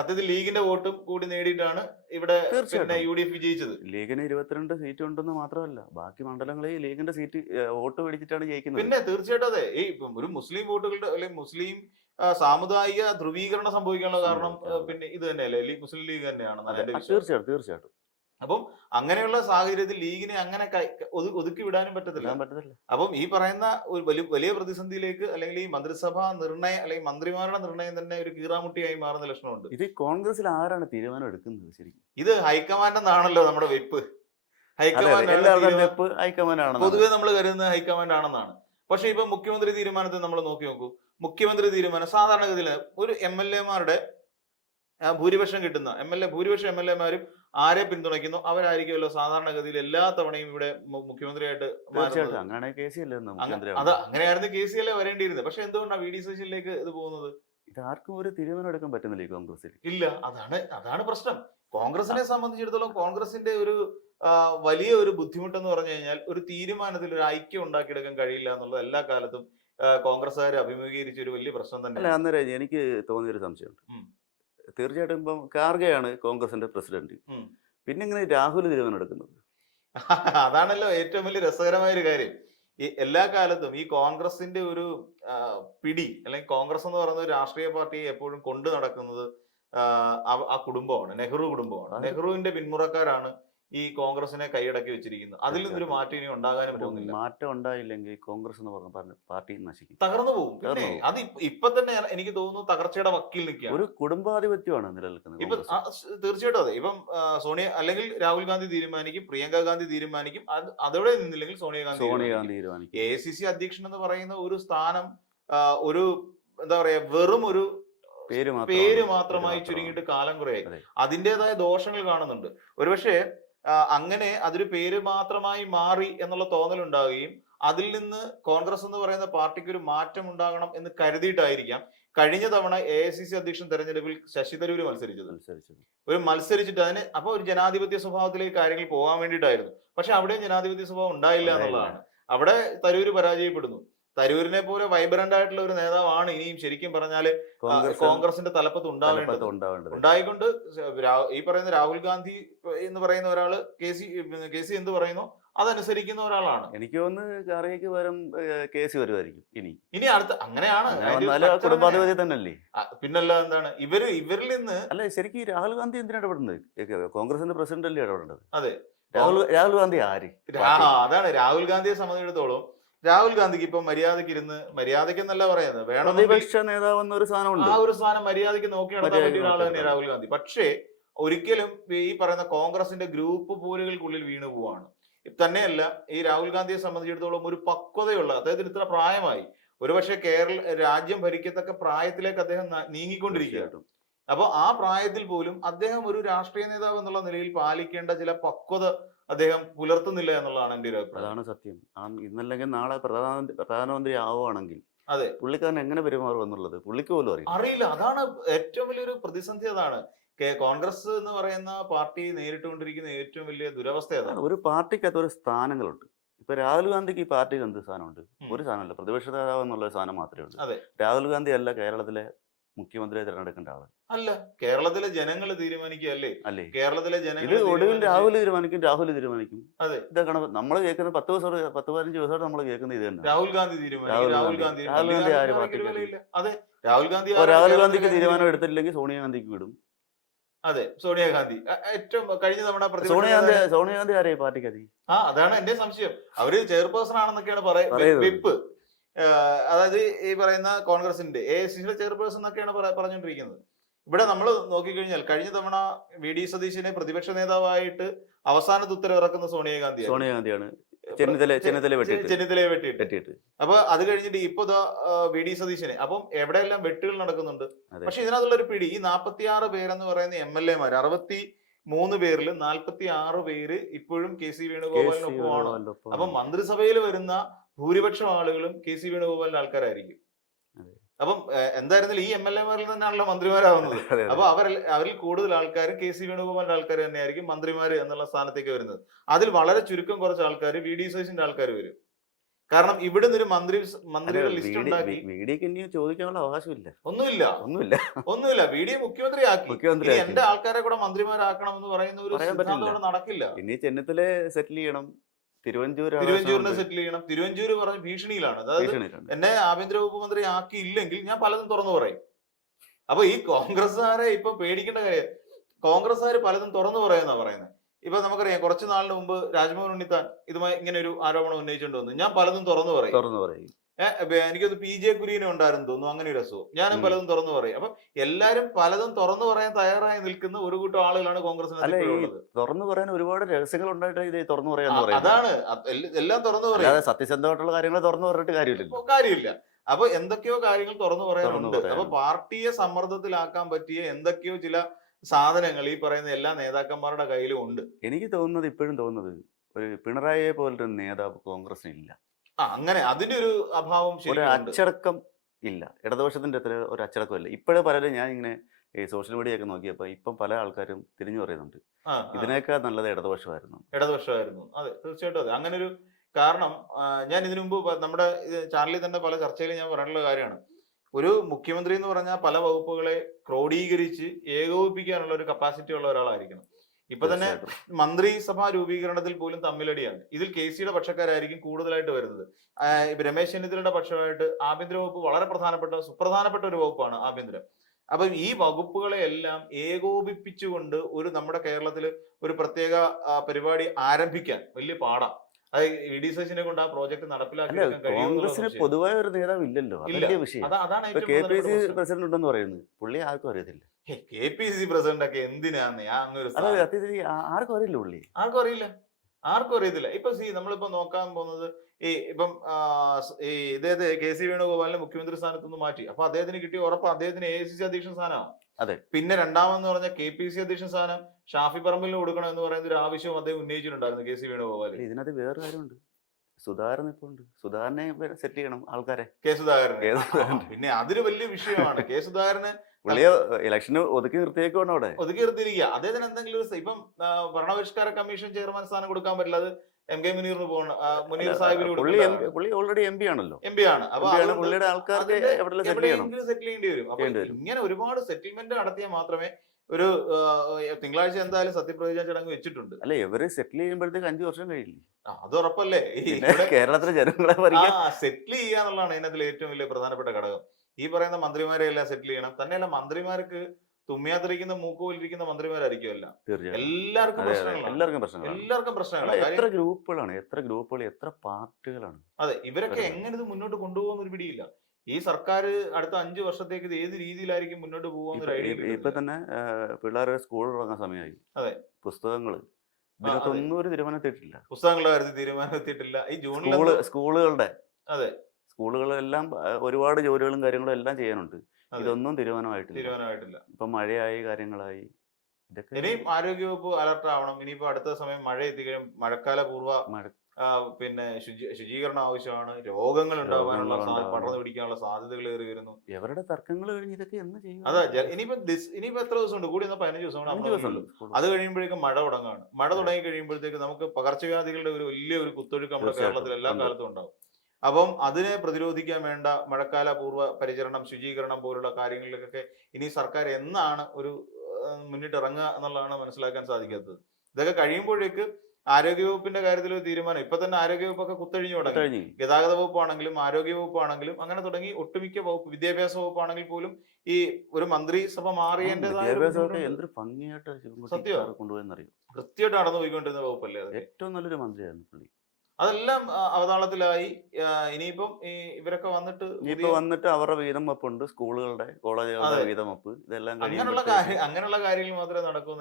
സത്യത്തിൽ ലീഗിന്റെ വോട്ടും കൂടി നേടിയിട്ടാണ് ഇവിടെ പിന്നെ തീർച്ചയായിട്ടും UDF വിജയിച്ചത്. ലീഗിന് 22 സീറ്റ് ഉണ്ടെന്ന് മാത്രമല്ല ബാക്കി മണ്ഡലങ്ങളിൽ ലീഗിന്റെ സീറ്റ് വോട്ട് മേടിച്ചിട്ടാണ് ജയിക്കുന്നത്. പിന്നെ തീർച്ചയായിട്ടും അതെ. ഈ ഒരു മുസ്ലിം വോട്ടുകളുടെ അല്ലെങ്കിൽ മുസ്ലിം സാമുദായിക ധ്രുവീകരണം സംഭവിക്കാനുള്ള കാരണം പിന്നെ ഇത് തന്നെയല്ലേ, മുസ്ലിം ലീഗ് തന്നെയാണെന്നാണ് എന്റെ വിശ്വാസം. തീർച്ചയായിട്ടും തീർച്ചയായിട്ടും അപ്പം അങ്ങനെയുള്ള സാഹചര്യത്തിൽ ലീഗിനെ അങ്ങനെ ഒതുക്കി വിടാനും പറ്റത്തില്ല. അപ്പം ഈ പറയുന്ന ഒരു വലിയ പ്രതിസന്ധിയിലേക്ക് അല്ലെങ്കിൽ ഈ മന്ത്രിസഭാ നിർണയം അല്ലെങ്കിൽ മന്ത്രിമാരുടെ നിർണയം തന്നെ ഒരു കീറാമുട്ടിയായി മാറുന്ന ലക്ഷണമുണ്ട്. ഇത് കോൺഗ്രസിൽ ആരാണ് തീരുമാനം എടുക്കുന്നത് ശരിക്കും? ഇത് ഹൈക്കമാൻഡ് എന്നാണല്ലോ നമ്മുടെ വെപ്പ്. ഹൈക്കമാൻഡ് പൊതുവെ നമ്മൾ കരുതുന്നത് ഹൈക്കമാൻഡ് ആണെന്നാണ്. പക്ഷെ ഇപ്പൊ മുഖ്യമന്ത്രി തീരുമാനത്തെ നമ്മൾ നോക്കി നോക്കൂ. മുഖ്യമന്ത്രി തീരുമാനം സാധാരണഗതിയിൽ ഒരു MLA-മാരുടെ ഭൂരിപക്ഷം കിട്ടുന്ന ഭൂരിപക്ഷം MLA-മാരും ആരെ പിന്തുണയ്ക്കുന്നു അവരായിരിക്കുമല്ലോ സാധാരണഗതിയിൽ എല്ലാ തവണയും ഇവിടെ മുഖ്യമന്ത്രിയായിട്ട്. അത് അങ്ങനെയായിരുന്നു KCL വരേണ്ടിയിരുന്നത്. പക്ഷെ എന്തുകൊണ്ടാണ് VD സതീശനിലേക്ക് ഇത് പോകുന്നത്? ഇതാർക്കും ഒരു തീരുമാനം എടുക്കാൻ പറ്റുന്നില്ല ഈ കോൺഗ്രസിൽ. ഇല്ല, അതാണ് പ്രശ്നം. കോൺഗ്രസിനെ സംബന്ധിച്ചിടത്തോളം കോൺഗ്രസിന്റെ ഒരു വലിയ ഒരു ബുദ്ധിമുട്ടെന്ന് പറഞ്ഞു കഴിഞ്ഞാൽ ഒരു തീരുമാനത്തിൽ ഒരു ഐക്യം ഉണ്ടാക്കിയെടുക്കാൻ കഴിയില്ല എന്നുള്ളത് എല്ലാ കാലത്തും കോൺഗ്രസ്സുകാർ അഭിമുഖീകരിച്ച ഒരു വലിയ പ്രശ്നം തന്നെ. അല്ല, അന്നേരം എനിക്ക് തോന്നിയൊരു സംശയമുണ്ട്. തീർച്ചയായിട്ടും ഇപ്പം ഖാർഗെയാണ് കോൺഗ്രസിന്റെ പ്രസിഡന്റ്. പിന്നെ ഇങ്ങനെ രാഹുൽ തീരുമാനം എടുക്കുന്നത് അതാണല്ലോ ഏറ്റവും വലിയ രസകരമായ ഒരു കാര്യം. ഈ എല്ലാ കാലത്തും ഈ കോൺഗ്രസിന്റെ ഒരു പിടി അല്ലെങ്കിൽ കോൺഗ്രസ് എന്ന് പറയുന്ന ഒരു രാഷ്ട്രീയ പാർട്ടിയെ എപ്പോഴും കൊണ്ടു നടക്കുന്നത് ആ കുടുംബമാണ്, നെഹ്റു കുടുംബമാണ്. നെഹ്റുവിന്റെ പിന്മുറക്കാരാണ് ഈ കോൺഗ്രസിനെ കൈയടക്കി വെച്ചിരിക്കുന്നത്. അതിൽ നിന്നൊരു മാറ്റം ഇനി ഉണ്ടാകാനും പോകുന്നില്ല. മാറ്റം ഉണ്ടായില്ലെങ്കിൽ കോൺഗ്രസ് എന്ന് പറഞ്ഞ പാർട്ടി നശിക്കും, തകർന്നു പോകും. പിന്നെ അത് ഇപ്പൊ തന്നെ എനിക്ക് തോന്നുന്നു തകർച്ചയുടെ വക്കിൽ നിൽക്കുക. ഒരു കുടുംബാധിപത്യമാണ് നിലനിൽക്കുന്നത്. ഇപ്പൊ തീർച്ചയായിട്ടും അതെ. ഇപ്പം സോണിയ അല്ലെങ്കിൽ രാഹുൽ ഗാന്ധി തീരുമാനിക്കും, പ്രിയങ്ക ഗാന്ധി തീരുമാനിക്കും. അതോടെ നിന്നില്ലെങ്കിൽ സോണിയാഗാന്ധി തീരുമാനിക്കും. AICC അധ്യക്ഷൻ എന്ന് പറയുന്ന ഒരു സ്ഥാനം ഒരു എന്താ പറയാ വെറും ഒരു പേര് മാത്രമായി ചുരുങ്ങിയിട്ട് കാലം കുറയായി. അതിൻ്റെതായ ദോഷങ്ങൾ കാണുന്നുണ്ട്. ഒരുപക്ഷെ അങ്ങനെ അതൊരു പേര് മാത്രമായി മാറി എന്നുള്ള തോന്നലുണ്ടാവുകയും അതിൽ നിന്ന് കോൺഗ്രസ് എന്ന് പറയുന്ന പാർട്ടിക്ക് ഒരു മാറ്റം ഉണ്ടാകണം എന്ന് കരുതിയിട്ടായിരിക്കാം കഴിഞ്ഞ തവണ AICC അധ്യക്ഷൻ തെരഞ്ഞെടുപ്പിൽ ശശി തരൂര് മത്സരിച്ചിട്ട് അതിന് അപ്പൊ ഒരു ജനാധിപത്യ സ്വഭാവത്തിലേക്ക് കാര്യങ്ങൾ പോകാൻ വേണ്ടിയിട്ടായിരുന്നു. പക്ഷെ അവിടെയും ജനാധിപത്യ സ്വഭാവം ഉണ്ടായില്ല എന്നുള്ളതാണ്. അവിടെ തരൂര് പരാജയപ്പെടുന്നു. തരൂരിനെ പോലെ വൈബ്രന്റ് ആയിട്ടുള്ള ഒരു നേതാവാണ് ഇനിയും ശരിക്കും പറഞ്ഞാല് കോൺഗ്രസിന്റെ തലപ്പത്ത് ഉണ്ടായിക്കൊണ്ട് ഈ പറയുന്ന രാഹുൽ ഗാന്ധി എന്ന് പറയുന്ന ഒരാള് കെ സി എന്ത് പറയുന്നു അതനുസരിക്കുന്ന ഒരാളാണ്. എനിക്ക് തോന്നുന്നു ഖാർഗെക്ക് പകരം കേസ് വരുമായിരിക്കും ഇനി അടുത്ത. അങ്ങനെയാണ് കുടുംബാധിപതി തന്നെയല്ലേ. പിന്നല്ല എന്താണ് ഇവരിൽ നിന്ന്. അല്ല, ശരിക്കും രാഹുൽ ഗാന്ധി എന്തിനാ ഇടപെടുന്നത്? കോൺഗ്രസിന്റെ പ്രസിഡന്റ് അല്ലേ ഇടപെടേണ്ടത്? അതെ, രാഹുൽ ഗാന്ധി ആര്? അതാണ് രാഹുൽ ഗാന്ധിയെ സംബന്ധിച്ചിടത്തോളം. രാഹുൽ ഗാന്ധിക്ക് ഇപ്പൊ മര്യാദയ്ക്ക് എന്നല്ല പറയുന്നത്, വേണം പ്രതിപക്ഷ നേതാവ് എന്നൊരു സാധനമുണ്ട്. ആ ഒരു സാധനം മര്യാദയ്ക്ക് നോക്കി നടത്താൻ പറ്റിയ ഒരാൾ തന്നെ രാഹുൽ ഗാന്ധി. പക്ഷേ ഒരിക്കലും ഈ പറയുന്ന കോൺഗ്രസിന്റെ ഗ്രൂപ്പ് പോരുകൾക്കുള്ളിൽ വീണു പോവാണ്. തന്നെയല്ല, ഈ രാഹുൽ ഗാന്ധിയെ സംബന്ധിച്ചിടത്തോളം ഒരു പക്വതയുള്ള, അദ്ദേഹത്തിന് ഇത്ര പ്രായമായി, ഒരുപക്ഷെ രാജ്യം ഭരിക്കത്തക്ക പ്രായത്തിലേക്ക് അദ്ദേഹം നീങ്ങിക്കൊണ്ടിരിക്കുകയാണ്. അപ്പൊ ആ പ്രായത്തിൽ പോലും അദ്ദേഹം ഒരു രാഷ്ട്രീയ നേതാവ് എന്നുള്ള നിലയിൽ പാലിക്കേണ്ട ചില പക്വത അദ്ദേഹം പുലർത്തുന്നില്ല എന്നുള്ളതാണ് എന്റെ ഒരു അഭിപ്രായം. അതാണ് സത്യം. ഇന്നല്ലെങ്കിൽ നാളെ പ്രധാനമന്ത്രി ആവുകയാണെങ്കിൽ അതെ, പുള്ളിക്കാരൻ എങ്ങനെ പെരുമാറും എന്നുള്ളത് പുള്ളിക്ക് പോലും അറിയില്ല. അതാണ് ഏറ്റവും വലിയൊരു പ്രതിസന്ധി. അതാണ് കോൺഗ്രസ് എന്ന് പറയുന്ന പാർട്ടി നേരിട്ടുകൊണ്ടിരിക്കുന്ന ഏറ്റവും വലിയ ദുരവസ്ഥ. അതാണ്. ഒരു പാർട്ടിക്കകത്ത് ഒരു സ്ഥാനങ്ങളുണ്ട്. ഇപ്പൊ രാഹുൽ ഗാന്ധിക്ക് ഈ പാർട്ടിയിൽ എന്ത് സ്ഥാനമുണ്ട്? ഒരു സ്ഥാനമല്ല, പ്രതിപക്ഷ നേതാവ് എന്നുള്ള സ്ഥാനം മാത്രമേ ഉള്ളൂ. രാഹുൽ ഗാന്ധി അല്ല കേരളത്തിലെ മുഖ്യമന്ത്രിയെ തിരഞ്ഞെടുക്കേണ്ട ആള്. അല്ല, കേരളത്തിലെ ജനങ്ങൾ തീരുമാനിക്കുകയല്ലേ. കേരളത്തിലെ ജനങ്ങൾ ഒടുവിൽ രാഹുൽ തീരുമാനിക്കും. അതെ, ഇതൊക്കെ നമ്മൾ കേൾക്കുന്നത് 10-15 ദിവസമായിട്ട് നമ്മൾ കേൾക്കുന്നത് ഇത് തന്നെ. രാഹുൽ ഗാന്ധി ആര് പാർട്ടിക്ക്? അതെ, രാഹുൽ ഗാന്ധിക്ക് തീരുമാനം എടുത്തില്ലെങ്കിൽ സോണിയാഗാന്ധിക്ക് വിടും. അതെ, സോണിയാഗാന്ധി ഏറ്റവും കഴിഞ്ഞ തവണ സോണിയാഗാന്ധി ആരെയും പാർട്ടിക്ക് അതാണ് എന്റെ സംശയം. അവര് ചെയർപേഴ്സൺ ആണെന്നൊക്കെയാണ് പറയുന്നത്. അതായത് ഈ പറയുന്ന കോൺഗ്രസിന്റെ AICC ചെയർപേഴ്സൺ എന്നൊക്കെയാണ് പറഞ്ഞുകൊണ്ടിരിക്കുന്നത്. ഇവിടെ നമ്മൾ നോക്കിക്കഴിഞ്ഞാൽ കഴിഞ്ഞ തവണ VD സതീശനെ പ്രതിപക്ഷ നേതാവായിട്ട് അവസാനത്തെ ഉത്തരവിറക്കുന്ന സോണിയാഗാന്ധിയാണ്. ചെന്നിത്തലയെ വെട്ടിയിട്ട്. അപ്പൊ അത് കഴിഞ്ഞിട്ട് ഇപ്പൊ VD സതീശനെ. അപ്പം എവിടെയെല്ലാം വെട്ടുകൾ നടക്കുന്നുണ്ട്. പക്ഷെ ഇതിനകത്തുള്ള ഒരു പിടി, ഈ 46 പേരെന്ന് പറയുന്ന MLA-മാർ 63 പേരിൽ 46 പേര് ഇപ്പോഴും KC വേണുഗോപാലിനൊപ്പമാണ്. അപ്പൊ മന്ത്രിസഭയിൽ വരുന്ന ഭൂരിപക്ഷം ആളുകളും KC വേണുഗോപാലിന്റെ ആൾക്കാരായിരിക്കും. അപ്പം എന്തായിരുന്നാലും ഈ MLA-മാരിൽ തന്നെയാണല്ലോ മന്ത്രിമാരാവുന്നത്. അപ്പൊ അവരിൽ കൂടുതൽ ആൾക്കാരും KC വേണുഗോപാലിന്റെ ആൾക്കാർ തന്നെയായിരിക്കും മന്ത്രിമാര് എന്നുള്ള സ്ഥാനത്തേക്ക് വരുന്നത്. അതിൽ വളരെ ചുരുക്കം കുറച്ച് ആൾക്കാർ VD സതീശന്റെ ആൾക്കാർ വരും. കാരണം ഇവിടുന്ന് ഒരു മന്ത്രിയുടെ ലിസ്റ്റ് ഉണ്ടാക്കി VD-ക്ക് ഇനിയും ചോദിക്കാനുള്ള അവകാശമില്ല. ഒന്നുമില്ല. VD മുഖ്യമന്ത്രിയാക്കി. ഇനി എന്റെ ആൾക്കാരെ കൂടെ മന്ത്രിമാരാക്കണം എന്ന് പറയുന്ന ഒരു സിദ്ധാന്തം ഇവിടെ നടക്കില്ല. ഇനി ചെന്നിത്തല സെറ്റിൽ ചെയ്യണം, തിരുവഞ്ചൂരിനെ സെറ്റിൽ ചെയ്യണം. തിരുവഞ്ചൂര് പറഞ്ഞ ഭീഷണിയിലാണ്. അതായത് എന്നെ ആഭ്യന്തര വകുപ്പ് മന്ത്രി ആക്കിയില്ലെങ്കിൽ ഞാൻ പലതും തുറന്നു പറയും. അപ്പൊ ഈ കോൺഗ്രസ്സുകാരെ ഇപ്പൊ പേടിക്കേണ്ട കാര്യം, കോൺഗ്രസ്സുകാർ പലതും തുറന്നു പറയുന്ന പറയുന്നത്. ഇപ്പൊ നമുക്കറിയാം കുറച്ചു നാളിന് മുമ്പ് രാജ്മോഹൻ ഉണ്ണിത്താൻ ഇതുമായി ഇങ്ങനെ ഒരു ആരോപണം ഉന്നയിച്ചുകൊണ്ട് വന്നു, ഞാൻ പലതും തുറന്നു പറയും. എനിക്കത് PJ കുര്യനെ ഉണ്ടായിരുന്നു തോന്നുന്നു, അങ്ങനെ ഒരു അസുഖം. ഞാനും പലതും തുറന്നു പറയും. അപ്പൊ എല്ലാരും പലതും തുറന്നു പറയാൻ തയ്യാറായി നിൽക്കുന്ന ഒരു കൂട്ടം ആളുകളാണ് കോൺഗ്രസിന്. തുറന്നു പറയാൻ ഒരുപാട് രഹസ്യങ്ങൾ ഉണ്ടായിട്ട് ഇത് തുറന്നു പറയാൻ അതാണ് എല്ലാം തുറന്നു പറയാം. സത്യസന്ധമായിട്ടുള്ള കാര്യങ്ങൾ തുറന്നു പറഞ്ഞിട്ട് കാര്യമില്ല. അപ്പൊ എന്തൊക്കെയോ കാര്യങ്ങൾ തുറന്നു പറയാനുണ്ട്. അപ്പൊ പാർട്ടിയെ സമ്മർദ്ദത്തിലാക്കാൻ പറ്റിയ എന്തൊക്കെയോ ചില സാധനങ്ങൾ ഈ പറയുന്ന എല്ലാ നേതാക്കന്മാരുടെ കയ്യിലും ഉണ്ട്. എനിക്ക് തോന്നുന്നത്, ഇപ്പോഴും തോന്നുന്നത്, ഒരു പിണറായിയെ പോലൊരു നേതാവ് കോൺഗ്രസിനില്ല. അങ്ങനെ അതിന്റെ ഒരു അഭാവം, ഒരു അച്ചടക്കം ഇല്ല. ഇടതുപക്ഷത്തിന്റെ അത്ര ഒരു അച്ചടക്കമില്ല. ഇപ്പോഴും പലരും, ഞാൻ ഇങ്ങനെ ഈ സോഷ്യൽ മീഡിയ ഒക്കെ നോക്കിയപ്പോ ഇപ്പം പല ആൾക്കാരും തിരിഞ്ഞു പറയുന്നുണ്ട്, ഇതിനേക്കാൾ നല്ലത് ഇടതുപക്ഷമായിരുന്നു. അതെ, തീർച്ചയായിട്ടും അതെ. അങ്ങനെ ഒരു കാരണം ഞാൻ ഇതിനു മുമ്പ് നമ്മുടെ ചാനലിൽ തന്നെ പല ചർച്ചയിലും ഞാൻ പറയാനുള്ള കാര്യമാണ്. ഒരു മുഖ്യമന്ത്രി എന്ന് പറഞ്ഞാൽ പല വകുപ്പുകളെ ക്രോഡീകരിച്ച് ഏകോപിപ്പിക്കാനുള്ള ഒരു കപ്പാസിറ്റി ഉള്ള ഒരാളായിരിക്കണം. ഇപ്പൊ തന്നെ മന്ത്രിസഭാ രൂപീകരണത്തിൽ പോലും തമ്മിലടിയാണ്. ഇതിൽ KC-യുടെ പക്ഷക്കാരായിരിക്കും കൂടുതലായിട്ട് വരുന്നത്. രമേശ് ചെന്നിത്തലയുടെ പക്ഷമായിട്ട് ആഭ്യന്തര വകുപ്പ് വളരെ സുപ്രധാനപ്പെട്ട ഒരു വകുപ്പാണ് ആഭ്യന്തരം. അപ്പൊ ഈ വകുപ്പുകളെ എല്ലാം ഏകോപിപ്പിച്ചുകൊണ്ട് ഒരു നമ്മുടെ കേരളത്തിൽ ഒരു പ്രത്യേക പരിപാടി ആരംഭിക്കാൻ വലിയ പാടാ. ED സച്ചിനെ കൊണ്ട് ആ പ്രോജക്ട് നടപ്പിലാക്കാൻ കോൺഗ്രസിന് പൊതുവായ ഒരു നേതാവ് ഇല്ലല്ലോ. അതാണ് KPC പ്രസിഡന്റ് ഉണ്ടെന്ന് പറയുന്നത്, പുള്ളി ആർക്കും അറിയത്തില്ല. KPC പ്രസിഡന്റ് ഒക്കെ എന്തിനാന്ന് ആർക്കും അറിയില്ല. പുള്ളി ആർക്കും അറിയത്തില്ല. ഇപ്പൊ നമ്മളിപ്പോ നോക്കാൻ പോകുന്നത് ഇപ്പം ഇദ്ദേഹത്തെ KC വേണുഗോപാലിനെ മുഖ്യമന്ത്രി സ്ഥാനത്ത് നിന്ന് മാറ്റി. അപ്പൊ അദ്ദേഹത്തിന് കിട്ടിയ ഉറപ്പ് അദ്ദേഹത്തിന് AICC അധ്യക്ഷൻ സ്ഥാനമാണ്. അതെ. പിന്നെ രണ്ടാമെന്ന് പറഞ്ഞ KPC അധ്യക്ഷൻ സ്ഥാനം ഷാഫി പറമ്പിലിന് കൊടുക്കണം എന്ന് പറയുന്ന ഒരു ആവശ്യവും അദ്ദേഹം ഉന്നയിച്ചിട്ടുണ്ടായിരുന്നു KC വേണുഗോപാൽ. ഇതിനകത്ത് വേറെ കാര്യമുണ്ട്, സുധാകരൻ ഇപ്പൊ ഉണ്ട്. സുധാകരനെ സെറ്റ് ചെയ്യണം ആൾക്കാരെ. സുധാകരൻ പിന്നെ അതൊരു വലിയ വിഷയമാണ്. സുധാകരനെ പുള്ളിയെ ഇലക്ഷന് ഒതുക്കി നിർത്തിയേക്കാണ് അവിടെ. ഒതുക്കി നിർത്തിയിരിക്കുക. അദ്ദേഹത്തിന് എന്തെങ്കിലും ഇപ്പം ഭരണപരിഷ്കാര കമ്മീഷൻ ചെയർമാൻ സ്ഥാനം കൊടുക്കാൻ പറ്റില്ല. അത് MK മുനീറിന് പോകണം. മുനീർ സാഹിബിന് പുള്ളി ഓൾറെഡി MP ആണല്ലോ. MP ആണ്. അപ്പൊ പുള്ളിയുടെ ആൾക്കാർക്ക് സെറ്റിൽ ചെയ്യേണ്ടി വരും. അപ്പൊ ഇങ്ങനെ ഒരുപാട് സെറ്റിൽമെന്റ് നടത്തിയാൽ മാത്രമേ ഒരു തിങ്കളാഴ്ച എന്തായാലും സത്യപ്രതിജ്ഞ ചടങ്ങ് വെച്ചിട്ടുണ്ട്. അല്ല, ഇവര് സെറ്റിൽ ചെയ്യുമ്പോഴത്തേക്ക് 5 വർഷം കഴിയില്ലേ? അത് ഉറപ്പല്ലേ. കേരളത്തിലെ ജനങ്ങളെ സെറ്റിൽ ചെയ്യാന്നുള്ളതാണ് ഇതിനകത്തിൽ ഏറ്റവും വലിയ പ്രധാനപ്പെട്ട ഘടകം. ഈ പറയുന്ന മന്ത്രിമാരെ എല്ലാം സെറ്റിൽ ചെയ്യണം. തന്നെയല്ല, മന്ത്രിമാർക്ക് തുമ്മിയാതിരിക്കുന്ന മൂക്കുപോലിരിക്കുന്ന മന്ത്രിമാരായിരിക്കുമല്ല. എല്ലാവർക്കും പ്രശ്നങ്ങളാണ്. എത്ര ഗ്രൂപ്പുകളാണ്, എത്ര പാർട്ടികളാണ്. അതെ, ഇവരൊക്കെ എങ്ങനെ ഇത് മുന്നോട്ട് കൊണ്ടുപോകുന്ന ഒരു പിടിയില്ല. ഈ സർക്കാർ അടുത്ത 5 വർഷത്തേക്ക് ഇത് ഏത് രീതിയിലായിരിക്കും മുന്നോട്ട് പോകുന്ന ഒരു ഐഡിയ. ഇപ്പൊ തന്നെ പിള്ളേരെ സ്കൂൾ തുടങ്ങാൻ സമയമായി. അതെ, പുസ്തകങ്ങള് ഇതിനകത്തൊന്നും ഒരു തീരുമാനം എത്തിയിട്ടില്ല. പുസ്തകങ്ങളുടെ കാര്യത്തിൽ തീരുമാനം എത്തിയിട്ടില്ല. ഈ സ്കൂളുകളെല്ലാം ഒരുപാട് ജോലികളും കാര്യങ്ങളും എല്ലാം ചെയ്യാനുണ്ട്. ഇതൊന്നും തീരുമാനമായിട്ടില്ല. ഇപ്പൊ മഴയായി, കാര്യങ്ങളായി. ഇതൊക്കെ ഇനിയും ആരോഗ്യവകുപ്പ് അലർട്ട് ആവണം. ഇനിയിപ്പോ അടുത്ത സമയം മഴ എത്തിക്കഴിയും. മഴക്കാല പൂർവ്വ പിന്നെ ശുചീകരണം ആവശ്യമാണ്. രോഗങ്ങൾ ഉണ്ടാവാനുള്ള പടർന്നു പിടിക്കാനുള്ള സാധ്യതകൾ ഏറി വരുന്നു. എവരുടെ തർക്കങ്ങൾ കഴിഞ്ഞ് ഇതൊക്കെ എന്ന് ചെയ്യും? അതെ, ഇനിയിപ്പോ എത്ര ദിവസം ഉണ്ട്? കൂടി 15 ദിവസമാണ്. അത് കഴിയുമ്പോഴേക്കും മഴ തുടങ്ങാണ്. മഴ തുടങ്ങി കഴിയുമ്പോഴത്തേക്ക് നമുക്ക് പകർച്ചവ്യാധികളുടെ ഒരു വലിയൊരു കുത്തൊഴുക്ക് നമ്മുടെ കേരളത്തിൽ എല്ലാ കാലത്തും ഉണ്ടാവും. അപ്പം അതിനെ പ്രതിരോധിക്കാൻ വേണ്ട മഴക്കാല പൂർവ്വ പരിചരണം, ശുചീകരണം പോലുള്ള കാര്യങ്ങളിലൊക്കെ ഇനി സർക്കാർ എന്നാണ് ഒരു മുന്നിട്ടിറങ്ങുക എന്നുള്ളതാണ് മനസ്സിലാക്കാൻ സാധിക്കാത്തത്. ഇതൊക്കെ കഴിയുമ്പോഴേക്ക് ആരോഗ്യവകുപ്പിന്റെ കാര്യത്തിൽ ഒരു തീരുമാനം. ഇപ്പൊ തന്നെ ആരോഗ്യവകുപ്പൊക്കെ കുത്തഴിഞ്ഞു തുടങ്ങി. ഗതാഗത വകുപ്പാണെങ്കിലും ആരോഗ്യവകുപ്പാണെങ്കിലും അങ്ങനെ തുടങ്ങി ഒട്ടുമിക്ക വകുപ്പ്, വിദ്യാഭ്യാസ വകുപ്പാണെങ്കിൽ പോലും ഈ ഒരു മന്ത്രിസഭ മാറിയതിൻ്റെതായ കൃത്യമായിട്ട് നടന്നു പോയിക്കൊണ്ടിരുന്ന വകുപ്പല്ലേ. ഏറ്റവും നല്ലൊരു മന്ത്രിയായിരുന്നു പുള്ളി. അതെല്ലാം അവതാളത്തിലായി. ഇനിയിപ്പം ഇവരൊക്കെ വന്നിട്ട് അവരുടെ വീതം വെപ്പുണ്ട്. സ്കൂളുകളുടെ, കോളേജുകളുടെ വീതം വെപ്പ്, ഇതെല്ലാം അങ്ങനെയുള്ള കാര്യങ്ങൾ മാത്രമേ നടക്കൂ.